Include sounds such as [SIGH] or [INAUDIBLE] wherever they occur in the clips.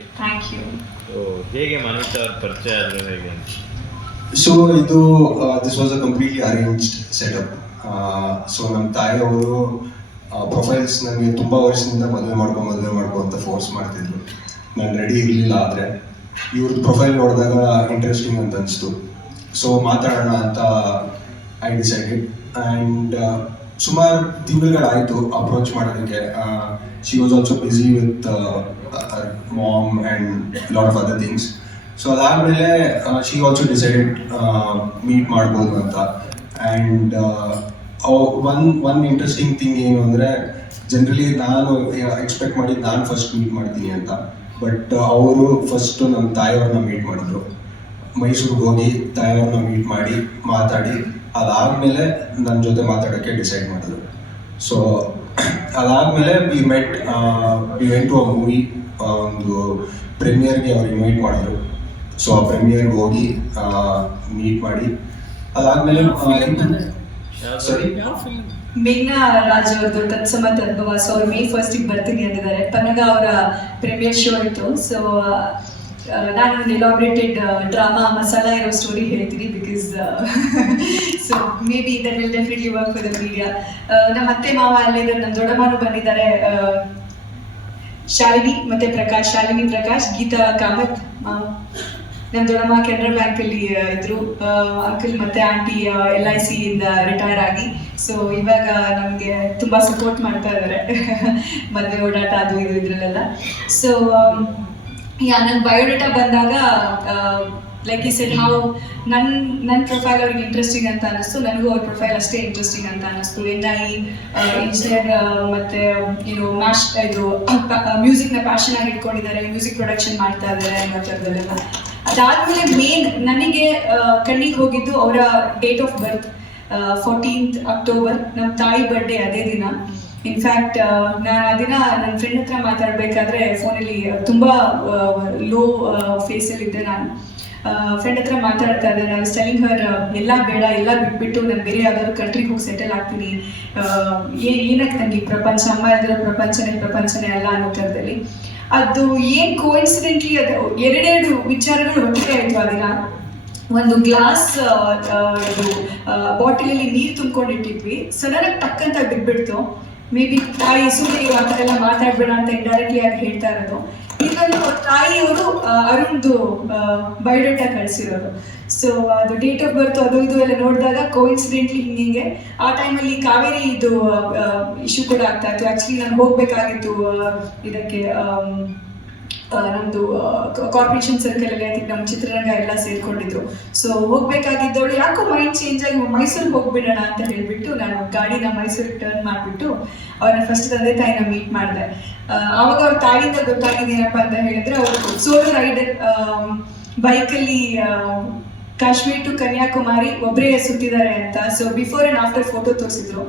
Thank you so ಹೇಗೆ ಮನೋಜ್ ಅವ್ರ ಪರಿಚಯ ಆದ್ರೆ ಹೇಗೆ ಸೊ ಇದು this was a completely arranged setup so ನಮ್ಮ ತಾಯಿಯವರು ಪ್ರೊಫೈಲ್ಸ್ ನನಗೆ ತುಂಬ ವರ್ಷದಿಂದ ಮದುವೆ ಮಾಡ್ಕೊ ಮದುವೆ ಮಾಡ್ಕೊ ಅಂತ ಫೋರ್ಸ್ ಮಾಡ್ತಿದ್ರು. ನಾನು ರೆಡಿ ಇರಲಿಲ್ಲ ಆದರೆ. ಇವ್ರದ್ದು ಪ್ರೊಫೈಲ್ ನೋಡಿದಾಗ ಇಂಟ್ರೆಸ್ಟಿಂಗ್ ಅಂತ ಅನಿಸ್ತು. ಸೊ ಮಾತಾಡೋಣ ಅಂತ ಐ ಡಿಸೈಡೆಡ್ ಆ್ಯಂಡ್ ಸುಮಾರು ತಿಂಗಳುಗಳಾಯಿತು ಅಪ್ರೋಚ್ ಮಾಡೋದಕ್ಕೆ. She was also busy with mom and lot of other things so ಅದಾದಮೇಲೆ ಶಿ ಆಲ್ಸೋ ಡಿಸೈಡೆಡ್ ಮೀಟ್ ಮಾಡ್ಬೋದು ಅಂತ. And one one interesting thing ಏನು ಅಂದರೆ ಜನರಲಿ ನಾನು ಎಕ್ಸ್ಪೆಕ್ಟ್ ಮಾಡಿ ನಾನು ಫಸ್ಟ್ ಮೀಟ್ ಮಾಡ್ತೀನಿ ಅಂತ. ಬಟ್ ಅವರು ಫಸ್ಟು ನಮ್ಮ ತಾಯಿಯವ್ರನ್ನ ಮೀಟ್ ಮಾಡಿದ್ರು. ಮೈಸೂರಿಗೆ ಹೋಗಿ ತಾಯಿಯವ್ರನ್ನ ಮೀಟ್ ಮಾಡಿ, ಮಾತಾಡಿ ಅದಾದಮೇಲೆ ನನ್ನ ಜೊತೆ ಮಾತಾಡೋಕ್ಕೆ ಡಿಸೈಡ್ ಮಾಡಿದ್ರು. ಸೊ ಅದಾದಮೇಲೆ we met we went to a movie ಒಂದು ಪ್ರೀಮಿಯರ್ಗೆ ಅವ್ರು ಇನ್ವೈಟ್ ಮಾಡಿದ್ರು. ಸೊ ಆ ಪ್ರೀಮಿಯರ್ಗೆ ಹೋಗಿ ಮೀಟ್ ಮಾಡಿ. ಅದಾದಮೇಲೆ ಸಾರಿ ಮೇಘ್ನಾ ರಾಜ್ ಅವ್ರದ್ದು ತತ್ಸಮ ತದ್ಭವ ಸೊ ಅವ್ರು ಮೇ ಫಸ್ಟಿಗೆ ಬರ್ತೀನಿ ಅಂದಿದ್ದಾರೆ. ತನಗ ಅವರ ಪ್ರೀಮಿಯರ್ ಶೋ ಇತ್ತು. ಸೊ ನಾನು ಒಂದು ಎಲಾಬ್ರೇಟೆಡ್ ಡ್ರಾಮಾ ಮಸಾಲ ಇರೋ ಸ್ಟೋರಿ ಹೇಳ್ತೀನಿ because so maybe that will definitely work for the media ನಮ್ಮ ಅತ್ತೆ ಮಾವ ಅಲ್ಲಿದ್ದಾರೆ ನಮ್ಮ ದೊಡ್ಡಮ್ಮನೂ ಬಂದಿದ್ದಾರೆ ಶಾಲಿನಿ ಮತ್ತೆ ಪ್ರಕಾಶ್ ಶಾಲಿನಿ ಪ್ರಕಾಶ್ ಗೀತಾ ಕಾಮತ್ ಮಾವ. ನಮ್ಮ ದೊಡ್ಡಮ್ಮ ಕೆನರಾ ಬ್ಯಾಂಕ್ ಅಲ್ಲಿ ಆ, ಇದ್ರು. ಅಂಕಲ್ ಮತ್ತೆ ಆಂಟಿ ಎಲ್ ಐ ಸಿ ಇಂದ ರಿಟೈರ್ ಆಗಿ. ಸೊ ಇವಾಗ ನಮಗೆ ತುಂಬಾ ಸಪೋರ್ಟ್ ಮಾಡ್ತಾ ಇದ್ದಾರೆ [LAUGHS] ಮದುವೆ ಓಡಾಟ ಅದು ಇದು ಇದ್ರಲ್ಲೆಲ್ಲ. ಸೊ ಯಾ ನನ್ನ ಬಯೋಡೇಟಾ ಬಂದಾಗ ಲೈಕ್ ಈ ಸೆಡ್ ಹೌ ನನ್ನ ನನ್ನ ಪ್ರೊಫೈಲ್ ಅವ್ರಿಗೆ ಇಂಟ್ರೆಸ್ಟಿಂಗ್ ಅಂತ ಅನ್ನಿಸ್ತು. ನನಗೂ ಅವ್ರ ಪ್ರೊಫೈಲ್ ಅಷ್ಟೇ ಇಂಟ್ರೆಸ್ಟಿಂಗ್ ಅಂತ ಅನ್ನಿಸ್ತು. ಐ ಇಂಜಿನಿಯರ್ ಮತ್ತೆ ಏನು ಮ್ಯಾಶ್ ಇದು ಮ್ಯೂಸಿಕ್ನ ಪ್ಯಾಷನ್ ಆಗಿ ಇಟ್ಕೊಂಡಿದ್ದಾರೆ. ಮ್ಯೂಸಿಕ್ ಪ್ರೊಡಕ್ಷನ್ ಮಾಡ್ತಾ ಇದ್ದಾರೆ ಅನ್ನೋ ಥರದಲ್ಲೆಲ್ಲ ಅದಾದಮೇಲೆ ಮೇನ್ ನನಗೆ ಕಣ್ಣಿಗೆ ಹೋಗಿದ್ದು ಅವರ date of birth fourteenth October ನಮ್ಮ ತಾಯಿ ಬರ್ಡೇ ಅದೇ ದಿನ. ಇನ್ಫ್ಯಾಕ್ಟ್ ನಾನು ಆ ದಿನ ನನ್ನ ಫ್ರೆಂಡ್ ಹತ್ರ ಮಾತಾಡ್ಬೇಕಾದ್ರೆ ಫೋನಲ್ಲಿ ತುಂಬ ಲೋ ಫೇಸಲ್ಲಿದ್ದೆ ನಾನು. ಫ್ರೆಂಡ್ ಹತ್ರ ಮಾತಾಡ್ತಾ ಇದ್ದೆ. ನಾನು ಸ್ಟೆಲಿಂಗ್ ಹರ್ ಎಲ್ಲ ಬೇಡ, ಎಲ್ಲ ಬಿಟ್ಬಿಟ್ಟು ನಾನು ಬೇರೆ ಯಾವ್ದಾದ್ರು ಕಂಟ್ರಿಗೆ ಹೋಗಿ ಸೆಟಲ್ ಆಗ್ತೀನಿ. ಏನಕ್ಕೆ ನನಗೆ ಪ್ರಪಂಚ, ಅಮ್ಮ ಇದ್ರೆ ಪ್ರಪಂಚನೇ ಪ್ರಪಂಚನೇ ಅಲ್ಲ ಅನ್ನೋ ಥರದಲ್ಲಿ. ಅದು ಏನು ಕೋಇನ್ಸಿಡೆಂಟ್ಲಿ ಅದು ಎರಡೆರಡು ವಿಚಾರಗಳು ಒಟ್ಟಿಗೆ ಆಯ್ತು ಆ ದಿನ ಒಂದು ಗ್ಲಾಸ್ ಬಾಟಲಲ್ಲಿ ನೀರು ತುಂಬ್ಕೊಂಡಿಟ್ಟಿದ್ವಿ. ಸಡನ್ ಆಗಿ ಟಕ್ ಅಂತ ಬಿದ್ಬಿಡ್ತು. ಮೇ ಬಿ ತಾಯಿ ಸುಮ್ಮನೆ ಆ ಥರ ಎಲ್ಲ ಮಾತಾಡ್ಬೇಡ ಅಂತ ಇಂಡೈರೆಕ್ಟ್ಲಿ ಆಗಿ ಹೇಳ್ತಾ ಇರೋದು. ಇದನ್ನು ತಾಯಿಯವರು ಅರುಣ್ದು ಬಯೋಡೇಟಾ ಕಳಿಸಿರೋದು. ಸೊ ಅದು ಡೇಟ್ ಆಫ್ ಬರ್ತ್ ಅದು ಇದು ಎಲ್ಲ ನೋಡಿದಾಗ ಕೋಇನ್ಸಿಡೆಂಟ್ಲಿ ಹಿಂಗೆ ಆ ಟೈಮಲ್ಲಿ ಕಾವೇರಿ ಇದು ಇಶ್ಯೂ ಕೂಡ ಆಗ್ತಾ ಇತ್ತು. ಆ್ಯಕ್ಚುಲಿ ನಾನು ಹೋಗಬೇಕಾಗಿತ್ತು ಇದಕ್ಕೆ ನಮ್ದು ಕಾರ್ಪೊರೇಷನ್ ಸರ್ಕಲ್ ಅಲ್ಲಿ ಅದಕ್ಕೆ ನಮ್ಮ ಚಿತ್ರರಂಗ ಎಲ್ಲ ಸೇರ್ಕೊಂಡಿದ್ರು. ಸೊ ಹೋಗ್ಬೇಕಾಗಿದ್ದವಳು ಯಾಕೋ ಮೈಂಡ್ ಚೇಂಜ್ ಆಗಿ ಮೈಸೂರಿಗೆ ಹೋಗ್ಬಿಡೋಣ ಅಂತ ಹೇಳ್ಬಿಟ್ಟು ನಾನು ಗಾಡಿನ ಮೈಸೂರಿಗೆ ಟರ್ನ್ ಮಾಡಿಬಿಟ್ಟು ಅವ್ರನ್ನ ಫಸ್ಟ್ ತಂದೆ ತಾಯಿನ ಮೀಟ್ ಮಾಡಿದೆ. ಅವಾಗ ಅವ್ರ ತಾಯಿಂದ ಗೊತ್ತಾಗಿದ್ದೀನಪ್ಪ ಅಂತ ಹೇಳಿದ್ರೆ ಅವರು ಸೋಲೋ ರೈಡರ್ ಬೈಕಲ್ಲಿ ಕಾಶ್ಮೀರ್ ಟು ಕನ್ಯಾಕುಮಾರಿ ಒಬ್ಬರೇ ಸುತ್ತಿದ್ದಾರೆ ಅಂತ. So before and after photo ತೋರಿಸಿದ್ರು.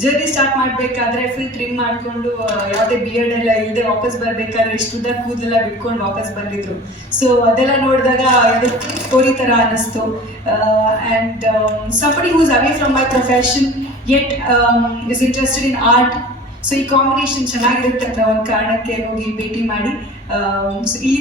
ಜರ್ನಿ ಸ್ಟಾರ್ಟ್ ಮಾಡಬೇಕಾದ್ರೆ ಫುಲ್ ಟ್ರಿಮ್ ಮಾಡ್ಕೊಂಡು ಯಾವುದೇ ಬಿಯರ್ಡ್ ಎಲ್ಲ ಇಲ್ಲದೆ ವಾಪಸ್ ಬರಬೇಕಾದ್ರೆ ಇಷ್ಟುದ್ದ ಕೂದಲೆಲ್ಲ ಬಿಟ್ಕೊಂಡು ವಾಪಸ್ ಬಂದಿದ್ರು. ಸೊ ಅದೆಲ್ಲ ನೋಡಿದಾಗ ಇದು ಸ್ಟೋರಿ ತರ ಅನ್ನಿಸ್ತು. And somebody who's away from my profession yet is interested in art so ಈ ಕಾಂಬಿನೇಷನ್ ಚೆನ್ನಾಗಿರುತ್ತೆ ಅಂತ ಒಂದು ಕಾರಣಕ್ಕೆ ಹೋಗಿ ಭೇಟಿ ಮಾಡಿ. ಸೊ ಈ